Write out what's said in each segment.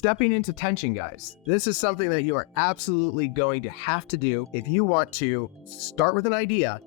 Stepping into tension, guys. This is something that you are absolutely going to have to do if you want to start with an idea,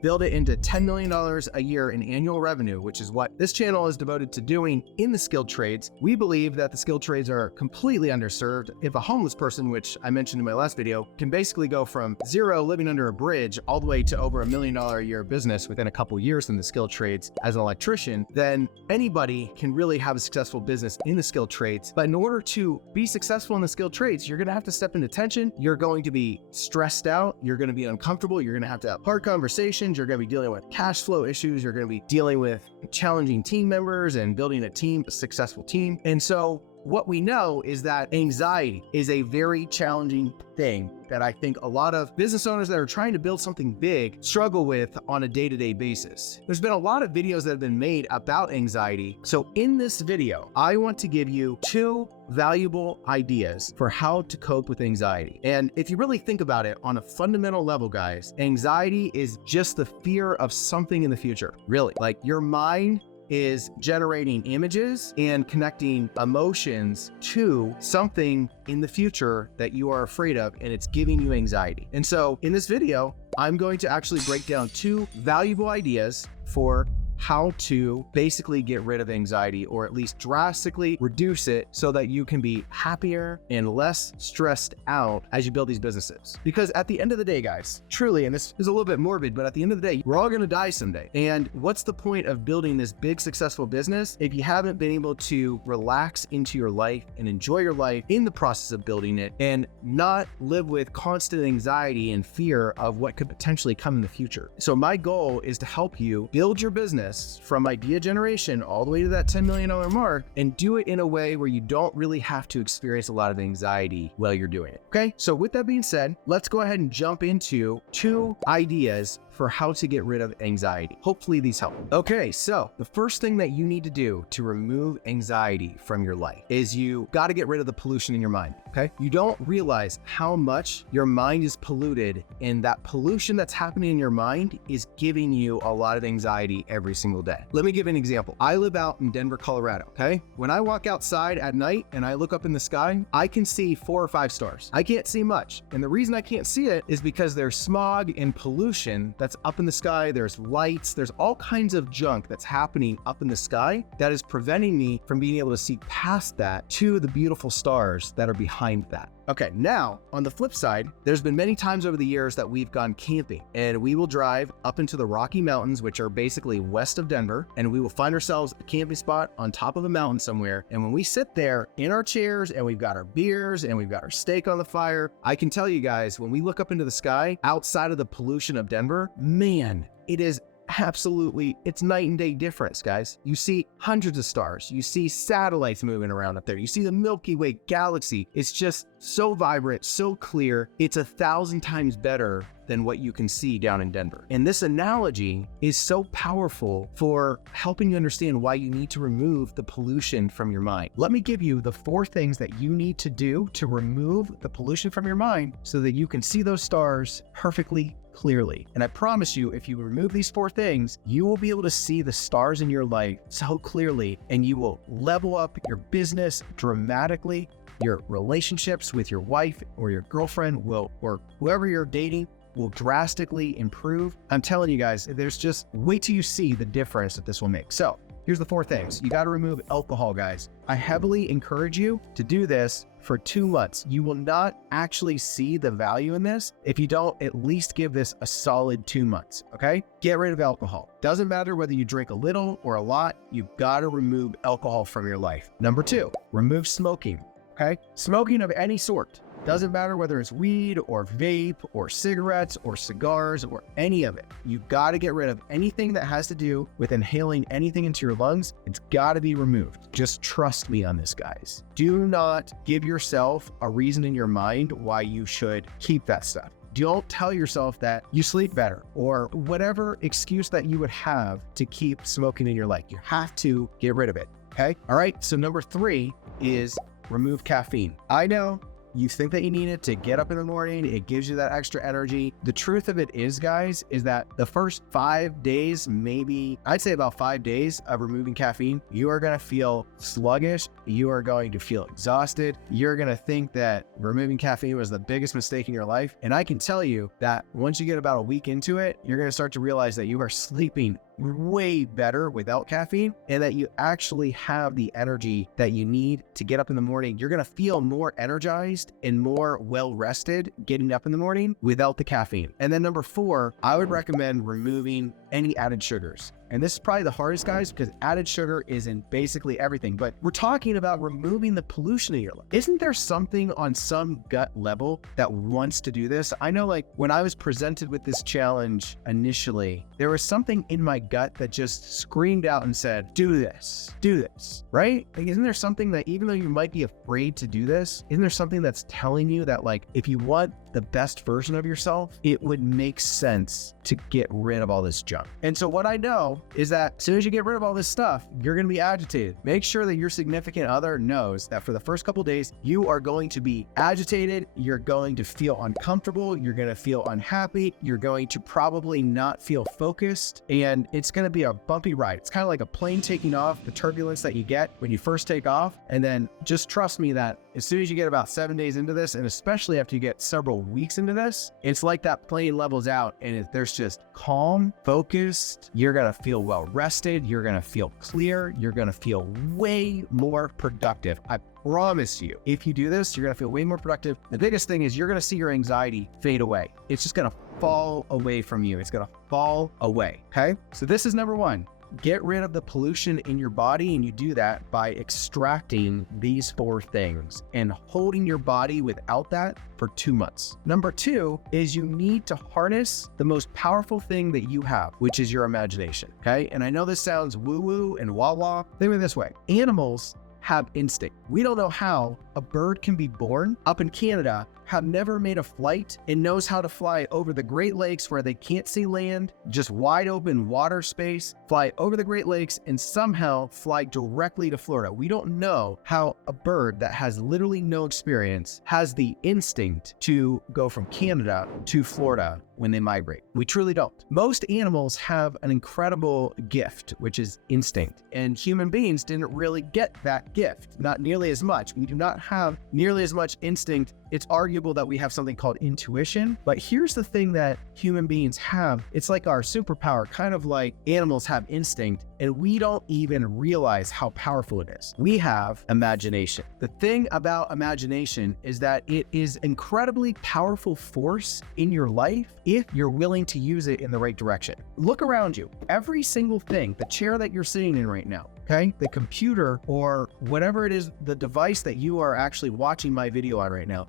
build it into $10 million a year in annual revenue, which is what this channel is devoted to doing in the skilled trades. We believe that the skilled trades are completely underserved. If a homeless person, which I mentioned in my last video, can basically go from zero living under a bridge all the way to over $1 million a year business within a couple years in the skilled trades as an electrician, then anybody can really have a successful business in the skilled trades. But in order to be successful in the skilled trades, you're gonna have to step into tension. You're going to be stressed out. You're gonna be uncomfortable. You're gonna have to have hard conversations. You're going to be dealing with cash flow issues. You're going to be dealing with challenging team members and building a successful team. And so what we know is that anxiety is a very challenging thing that I think a lot of business owners that are trying to build something big struggle with on a day-to-day basis. There's been a lot of videos that have been made about anxiety. So in this video, I want to give you 2 valuable ideas for how to cope with anxiety. And if you really think about it on a fundamental level, guys, anxiety is just the fear of something in the future. Really, like your mind is generating images and connecting emotions to something in the future that you are afraid of, and it's giving you anxiety. And so in this video, I'm going to actually break down 2 valuable ideas for how to basically get rid of anxiety, or at least drastically reduce it so that you can be happier and less stressed out as you build these businesses. Because at the end of the day, guys, truly, and this is a little bit morbid, but at the end of the day, we're all gonna die someday. And what's the point of building this big successful business if you haven't been able to relax into your life and enjoy your life in the process of building it, and not live with constant anxiety and fear of what could potentially come in the future? So my goal is to help you build your business from idea generation all the way to that $10 million mark, and do it in a way where you don't really have to experience a lot of anxiety while you're doing it. Okay, so with that being said, let's go ahead and jump into 2 ideas for how to get rid of anxiety. Hopefully these help. Okay, so the first thing that you need to do to remove anxiety from your life is you got to get rid of the pollution in your mind, okay? You don't realize how much your mind is polluted, and that pollution that's happening in your mind is giving you a lot of anxiety every single day. Let me give an example. I live out in Denver, Colorado, okay? When I walk outside at night and I look up in the sky, I can see 4 or 5 stars. I can't see much. And the reason I can't see it is because there's smog and pollution that's up in the sky. There's lights, there's all kinds of junk that's happening up in the sky that is preventing me from being able to see past that to the beautiful stars that are behind that. Okay, now on the flip side, there's been many times over the years that we've gone camping, and we will drive up into the Rocky Mountains, which are basically west of Denver, and we will find ourselves a camping spot on top of a mountain somewhere. And when we sit there in our chairs and we've got our beers and we've got our steak on the fire, I can tell you guys, when we look up into the sky outside of the pollution of Denver, man, it is absolutely, it's night and day difference, guys. You see hundreds of stars. You see satellites moving around up there. You see the Milky Way galaxy. It's just so vibrant, so clear. It's 1,000 times better than what you can see down in Denver. And this analogy is so powerful for helping you understand why you need to remove the pollution from your mind. Let me give you the 4 things that you need to do to remove the pollution from your mind so that you can see those stars perfectly clearly. And I promise you, if you remove these 4 things, you will be able to see the stars in your life so clearly, and you will level up your business dramatically. Your relationships with your wife or your girlfriend will, or whoever you're dating, will drastically improve. I'm telling you guys, there's just, wait till you see the difference that this will make. So here's the 4 things. You got to remove alcohol, guys. I heavily encourage you to do this for 2 months. You will not actually see the value in this if you don't at least give this a solid 2 months, okay? Get rid of alcohol. Doesn't matter whether you drink a little or a lot, you've got to remove alcohol from your life. Number 2, remove smoking, okay? Smoking of any sort. Doesn't matter whether it's weed or vape or cigarettes or cigars or any of it. You've got to get rid of anything that has to do with inhaling anything into your lungs. It's got to be removed. Just trust me on this, guys. Do not give yourself a reason in your mind why you should keep that stuff. Don't tell yourself that you sleep better or whatever excuse that you would have to keep smoking in your life. You have to get rid of it, okay? All right, so number 3 is remove caffeine. I know You think that you need it to get up in the morning. It gives you that extra energy. The truth of it is, guys, is that the first 5 days, maybe I'd say about 5 days of removing caffeine, you are going to feel sluggish. You are going to feel exhausted. You're going to think that removing caffeine was the biggest mistake in your life. And I can tell you that once you get about a week into it, you're going to start to realize that you are sleeping way better without caffeine, and that you actually have the energy that you need to get up in the morning. You're going to feel more energized and more well rested getting up in the morning without the caffeine. And then number 4, I would recommend removing any added sugars. And this is probably the hardest, guys, because added sugar is in basically everything. But we're talking about removing the pollution in your life. Isn't there something on some gut level that wants to do this? I know, like, when I was presented with this challenge initially, there was something in my gut that just screamed out and said, do this, right? Like, isn't there something that, even though you might be afraid to do this, isn't there something that's telling you that, like, if you want the best version of yourself, it would make sense to get rid of all this junk? And so what I know is that as soon as you get rid of all this stuff, you're going to be agitated. Make sure that your significant other knows that for the first couple days, you are going to be agitated. You're going to feel uncomfortable. You're going to feel unhappy. You're going to probably not feel focused. And it's going to be a bumpy ride. It's kind of like a plane taking off, the turbulence that you get when you first take off. And then just trust me that as soon as you get about 7 days into this, and especially after you get several weeks into this, it's like that plane levels out and there's just calm, focused. You're going to feel well rested. You're going to feel clear. You're going to feel way more productive. I promise you, if you do this, you're going to feel way more productive. The biggest thing is you're going to see your anxiety fade away. It's just going to fall away from you. It's going to fall away. Okay. So this is number 1. Get rid of the pollution in your body, and you do that by extracting these 4 things and holding your body without that for 2 months. Number 2 is you need to harness the most powerful thing that you have, which is your imagination. Okay. And I know this sounds woo-woo and wah-wah. Think of it this way. Animals have instinct. We don't know how a bird can be born up in Canada, have never made a flight, and knows how to fly over the Great Lakes where they can't see land, just wide open water space, fly over the Great Lakes, and somehow fly directly to Florida. We don't know how a bird that has literally no experience has the instinct to go from Canada to Florida when they migrate. We truly don't. Most animals have an incredible gift, which is instinct, and human beings didn't really get that gift, not nearly as much. We do not have nearly as much instinct. It's arguable that we have something called intuition, but here's the thing that human beings have. It's like our superpower, kind of like animals have instinct, and we don't even realize how powerful it is. We have imagination. The thing about imagination is that it is an incredibly powerful force in your life if you're willing to use it in the right direction. Look around you. Every single thing, the chair that you're sitting in right now, okay, the computer or whatever it is, the device that you are actually watching my video on right now,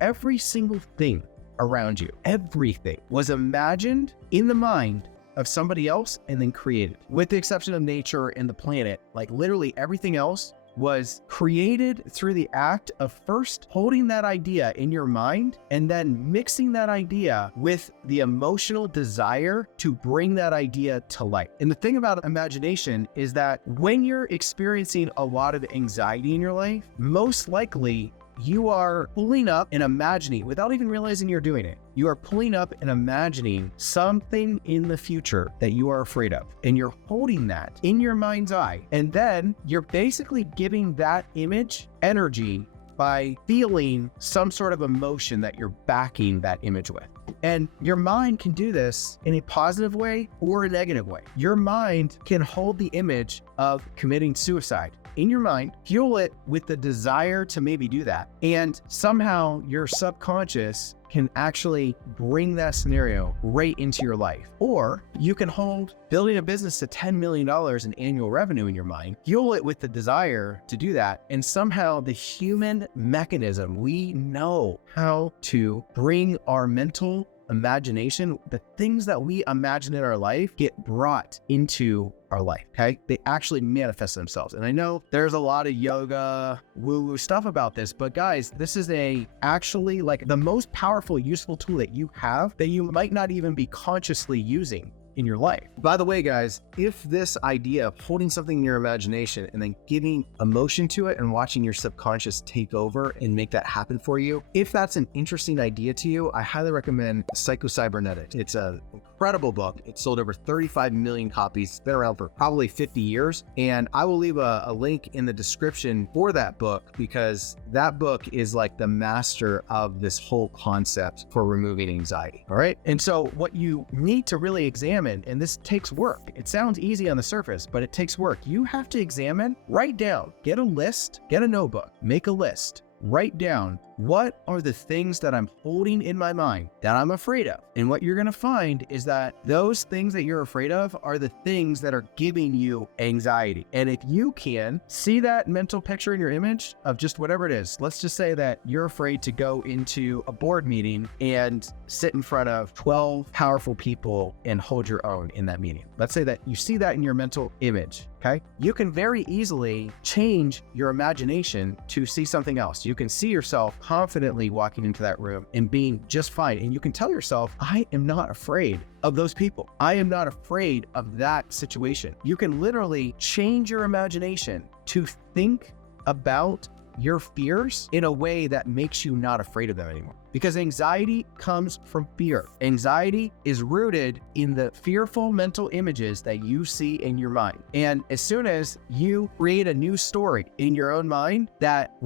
every single thing around you, everything was imagined in the mind of somebody else and then created. With the exception of nature and the planet, like literally everything else was created through the act of first holding that idea in your mind and then mixing that idea with the emotional desire to bring that idea to life. And the thing about imagination is that when you're experiencing a lot of anxiety in your life, most likely you are pulling up and imagining without even realizing you're doing it. You are pulling up and imagining something in the future that you are afraid of. And you're holding that in your mind's eye. And then you're basically giving that image energy by feeling some sort of emotion that you're backing that image with. And your mind can do this in a positive way or a negative way. Your mind can hold the image of committing suicide in your mind, fuel it with the desire to maybe do that. And somehow your subconscious can actually bring that scenario right into your life. Or you can hold building a business to $10 million in annual revenue in your mind, fuel it with the desire to do that. And somehow the human mechanism, we know how to bring our mental imagination, the things that we imagine in our life get brought into our life, okay? They actually manifest themselves. And I know there's a lot of yoga, woo-woo stuff about this, but guys, this is actually like the most powerful, useful tool that you have that you might not even be consciously using. in your life. By the way, guys, if this idea of holding something in your imagination and then giving emotion to it and watching your subconscious take over and make that happen for you, if that's an interesting idea to you, I highly recommend Psycho-Cybernetics. It's an incredible book. It's sold over 35 million copies. It's been around for probably 50 years. And I will leave a link in the description for that book, because that book is like the master of this whole concept for removing anxiety. All right. And so what you need to really examine, and this takes work. It sounds easy on the surface, but it takes work. You have to examine, write down, get a list, get a notebook, make a list. Write down, what are the things that I'm holding in my mind that I'm afraid of? And what you're going to find is that those things that you're afraid of are the things that are giving you anxiety. And if you can see that mental picture in your image of just whatever it is, let's just say that you're afraid to go into a board meeting and sit in front of 12 powerful people and hold your own in that meeting. Let's say that you see that in your mental image. Okay, you can very easily change your imagination to see something else. You can see yourself confidently walking into that room and being just fine. And you can tell yourself, I am not afraid of those people. I am not afraid of that situation. You can literally change your imagination to think about your fears in a way that makes you not afraid of them anymore. Because anxiety comes from fear. Anxiety is rooted in the fearful mental images that you see in your mind. And as soon as you create a new story in your own mind that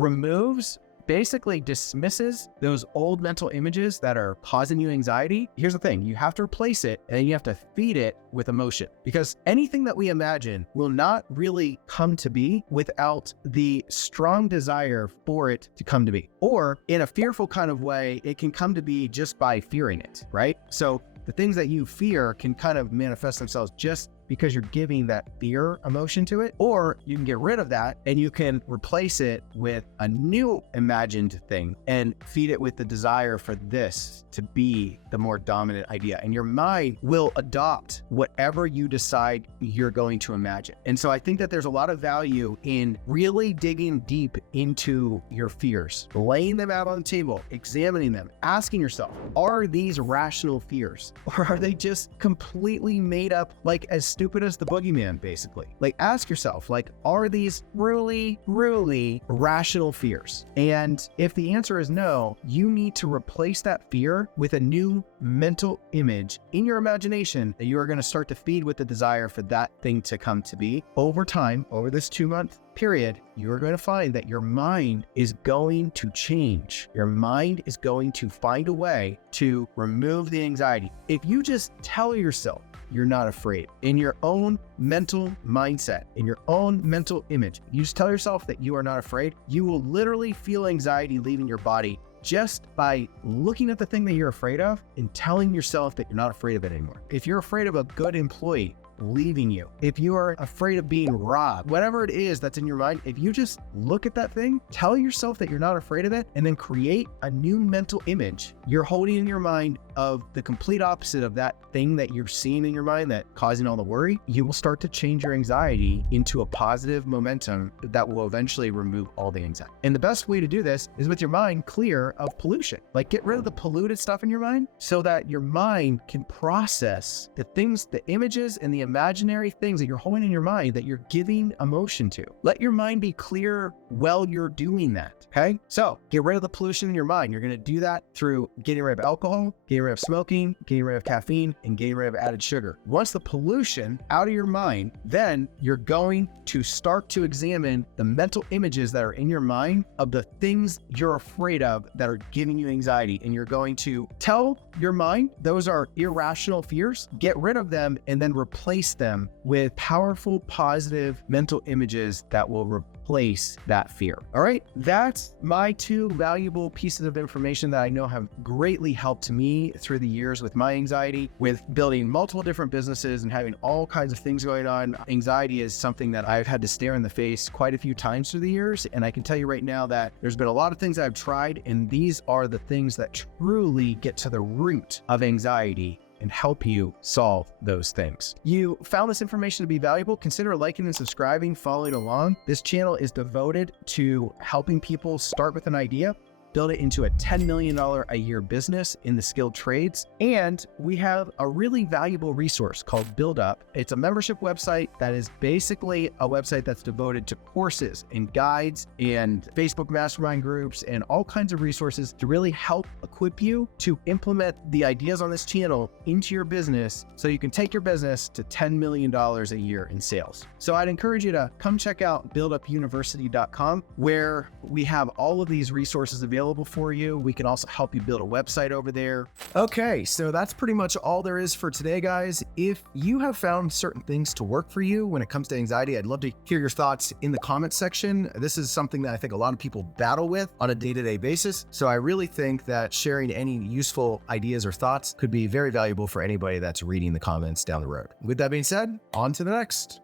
basically dismisses those old mental images that are causing you anxiety, here's the thing, you have to replace it, and then you have to feed it with emotion. Because anything that we imagine will not really come to be without the strong desire for it to come to be. Or in a fearful kind of way, it can come to be just by fearing it, right? So the things that you fear can kind of manifest themselves just because you're giving that fear emotion to it. Or you can get rid of that and you can replace it with a new imagined thing and feed it with the desire for this to be the more dominant idea. And your mind will adopt whatever you decide you're going to imagine. And so I think that there's a lot of value in really digging deep into your fears, laying them out on the table, examining them, asking yourself, are these rational fears? Or are they just completely made up, like as stupid as the boogeyman, basically? Like, ask yourself, like, are these really, really rational fears? And if the answer is no, you need to replace that fear with a new mental image in your imagination that you are going to start to feed with the desire for that thing to come to be. Over time, over this 2-month period, you're going to find that your mind is going to change. Your mind is going to find a way to remove the anxiety. If you just tell yourself you're not afraid in your own mental mindset, in your own mental image, you just tell yourself that you are not afraid, you will literally feel anxiety leaving your body just by looking at the thing that you're afraid of and telling yourself that you're not afraid of it anymore. If you're afraid of a good employee leaving you, if you are afraid of being robbed, whatever it is that's in your mind, if you just look at that thing, tell yourself that you're not afraid of it, and then create a new mental image you're holding in your mind of the complete opposite of that thing that you're seeing in your mind that causing all the worry, you will start to change your anxiety into a positive momentum that will eventually remove all the anxiety. And the best way to do this is with your mind clear of pollution. Like, get rid of the polluted stuff in your mind so that your mind can process the things, the images and the imaginary things that you're holding in your mind that you're giving emotion to. Let your mind be clear while you're doing that. Okay? So get rid of the pollution in your mind. You're going to do that through getting rid of alcohol, getting rid of smoking, getting rid of caffeine, and getting rid of added sugar. Once the pollution out of your mind, then you're going to start to examine the mental images that are in your mind of the things you're afraid of that are giving you anxiety. And you're going to tell your mind those are irrational fears, get rid of them, and then replace them with powerful, positive mental images that will replace that fear. All right, that's my 2 valuable pieces of information that I know have greatly helped me through the years with my anxiety, with building multiple different businesses and having all kinds of things going on. Anxiety is something that I've had to stare in the face quite a few times through the years. And I can tell you right now that there's been a lot of things I've tried, and these are the things that truly get to the root of anxiety and help you solve those things. You found this information to be valuable? Consider liking and subscribing, following along. This channel is devoted to helping people start with an idea, build it into a $10 million a year business in the skilled trades. And we have a really valuable resource called Build Up. It's a membership website that is basically a website that's devoted to courses and guides and Facebook mastermind groups and all kinds of resources to really help equip you to implement the ideas on this channel into your business so you can take your business to $10 million a year in sales. So I'd encourage you to come check out buildupuniversity.com, where we have all of these resources available for you. We can also help you build a website over there. Okay, so that's pretty much all there is for today, guys. If you have found certain things to work for you when it comes to anxiety, I'd love to hear your thoughts in the comments section. This is something that I think a lot of people battle with on a day-to-day basis. So I really think that sharing any useful ideas or thoughts could be very valuable for anybody that's reading the comments down the road. With that being said, on to the next.